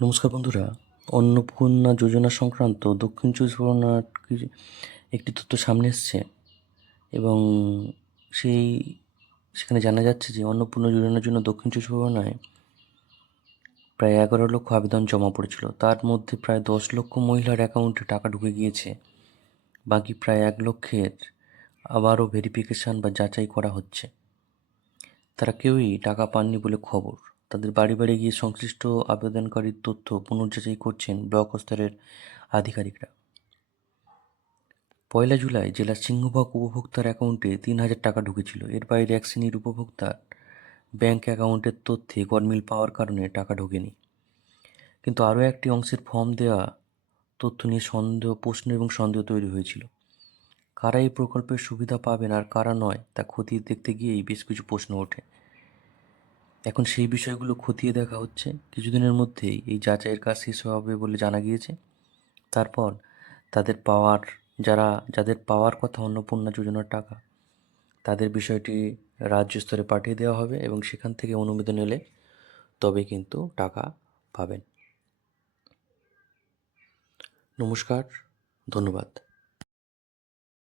নমস্কার বন্ধুরা, অন্নপূর্ণা যোজনা সংক্রান্ত দক্ষিণ চব্বিশ পরগনার একটি তথ্য সামনে এসছে এবং সেই সেখানে জানা যাচ্ছে যে অন্নপূর্ণা যোজনার জন্য দক্ষিণ চব্বিশ পরগনায় প্রায় 11 লক্ষ আবেদন জমা পড়েছিল। তার মধ্যে প্রায় 10 লক্ষ মহিলার অ্যাকাউন্টে টাকা ঢুকে গিয়েছে। বাকি প্রায় 1 লক্ষের আবারও ভেরিফিকেশন বা যাচাই করা হচ্ছে। তারা কেউই টাকা পাননি বলে খবর। তাদের বাড়ি বাড়ি গিয়ে সংশ্লিষ্ট আবেদনকারীর তথ্য পুনর্যাচাই করছেন ব্লক স্তরের আধিকারিকরা। 1 জুলাই জেলার সিংহভাগ উপভোক্তার অ্যাকাউন্টে 3,000 টাকা ঢুকেছিল। এর বাইরে এক শ্রেণীর উপভোক্তার ব্যাংক অ্যাকাউন্টের তথ্যে গরমিল পাওয়ার কারণে টাকা ঢোকেনি। কিন্তু আরও একটি অংশের ফর্ম দেওয়া তথ্য নিয়ে প্রশ্ন এবং সন্দেহ তৈরি হয়েছিল। কারা এই প্রকল্পের সুবিধা পাবেন আর কারা নয় তা খতিয়ে দেখতে গিয়েই বেশ কিছু প্রশ্ন ওঠে। এখন সেই বিষয়গুলো খতিয়ে দেখা হচ্ছে। কিছুদিনের মধ্যেই এই যাচাইয়ের কাজ শেষ হবে বলে জানা গিয়েছে। তারপর তাদের পাওয়ার যাদের পাওয়ার কথা অন্নপূর্ণা যোজনার টাকা, তাদের বিষয়টি রাজ্য স্তরে পাঠিয়ে দেওয়া হবে এবং সেখান থেকে অনুমোদন এলে তবে কিন্তু টাকা পাবেন। নমস্কার, ধন্যবাদ।